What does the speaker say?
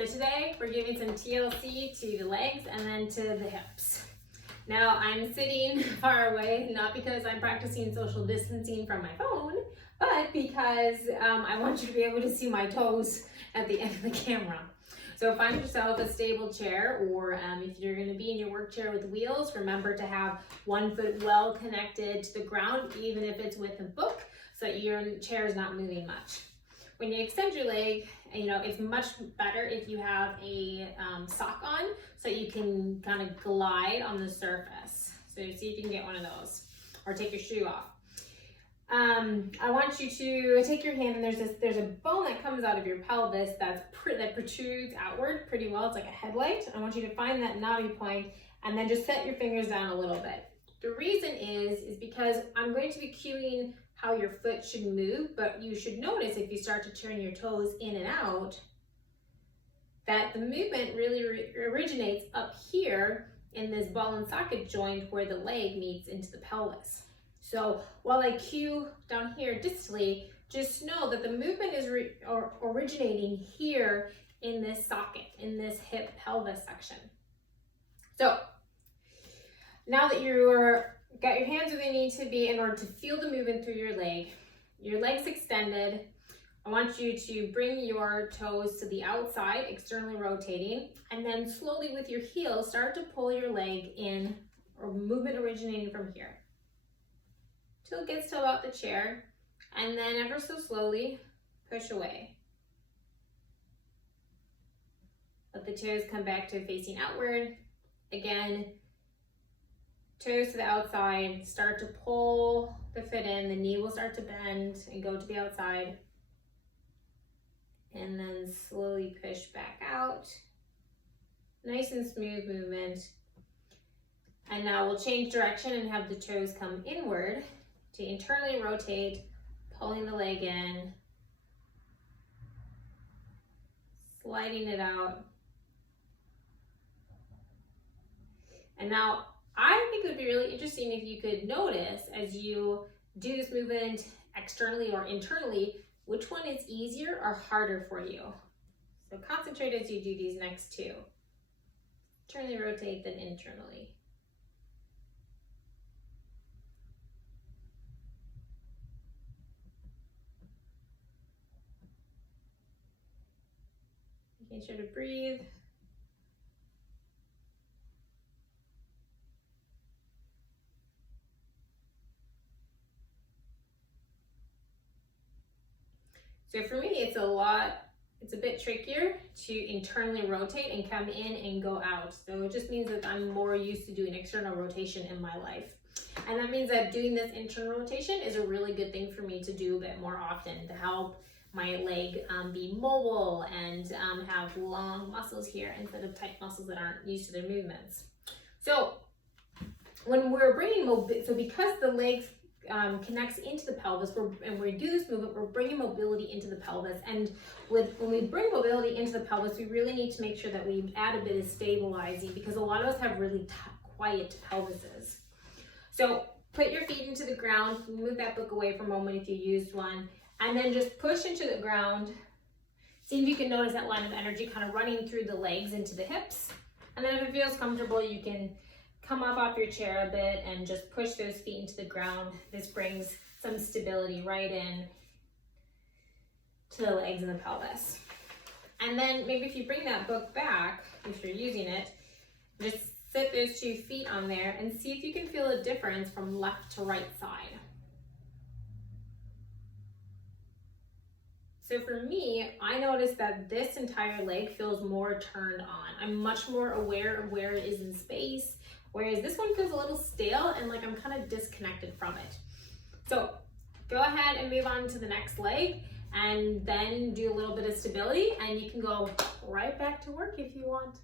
So today we're giving some TLC to the legs and then to the hips. Now I'm sitting far away, not because I'm practicing social distancing from my phone, but because I want you to be able to see my toes at the end of the camera. So find yourself a stable chair, or if you're going to be in your work chair with wheels, remember to have one foot well connected to the ground, even if it's with a book, so that your chair is not moving much. When you extend your leg, it's much better if you have a sock on, so you can kind of glide on the surface. So see if you can get one of those, or take your shoe off. I want you to take your hand, and there's a bone that comes out of your pelvis that protrudes outward pretty well. It's like a headlight. I want you to find that knobby point, and then just set your fingers down a little bit. The reason is because I'm going to be cueing how your foot should move, but you should notice if you start to turn your toes in and out, that the movement really originates up here in this ball and socket joint where the leg meets into the pelvis. So while I cue down here distally, just know that the movement is originating here in this socket, in this hip pelvis section. So now that you're got your hands where they need to be in order to feel the movement through your legs extended, I want you to bring your toes to the outside, externally rotating, and then slowly with your heel, start to pull your leg in, or movement originating from here, till it gets to about the chair, and then ever so slowly push away. Let the toes come back to facing outward. Again, toes to the outside, start to pull the foot in, the knee will start to bend and go to the outside. And then slowly push back out. Nice and smooth movement. And now we'll change direction and have the toes come inward to internally rotate, pulling the leg in, sliding it out. And now I think it would be really interesting if you could notice as you do this movement externally or internally, which one is easier or harder for you. So concentrate as you do these next two. Internally rotate, then internally. Making sure to breathe. So for me, it's a bit trickier to internally rotate and come in and go out. So it just means that I'm more used to doing external rotation in my life. And that means that doing this internal rotation is a really good thing for me to do a bit more often to help my leg be mobile and have long muscles here instead of tight muscles that aren't used to their movements. So when we're bringing mobility, so because the legs connects into the pelvis, and we do this movement, we're bringing mobility into the pelvis. And when we bring mobility into the pelvis, we really need to make sure that we add a bit of stabilizing, because a lot of us have really quiet pelvises. So put your feet into the ground, move that book away for a moment if you used one, and then just push into the ground. See if you can notice that line of energy kind of running through the legs into the hips. And then if it feels comfortable, you can come up off your chair a bit and just push those feet into the ground. This brings some stability right in to the legs and the pelvis. And then maybe if you bring that book back, if you're using it, just sit those 2 feet on there and see if you can feel a difference from left to right side. So for me, I noticed that this entire leg feels more turned on. I'm much more aware of where it is in space, whereas this one feels a little stale and like I'm kind of disconnected from it. So go ahead and move on to the next leg, and then do a little bit of stability, and you can go right back to work if you want.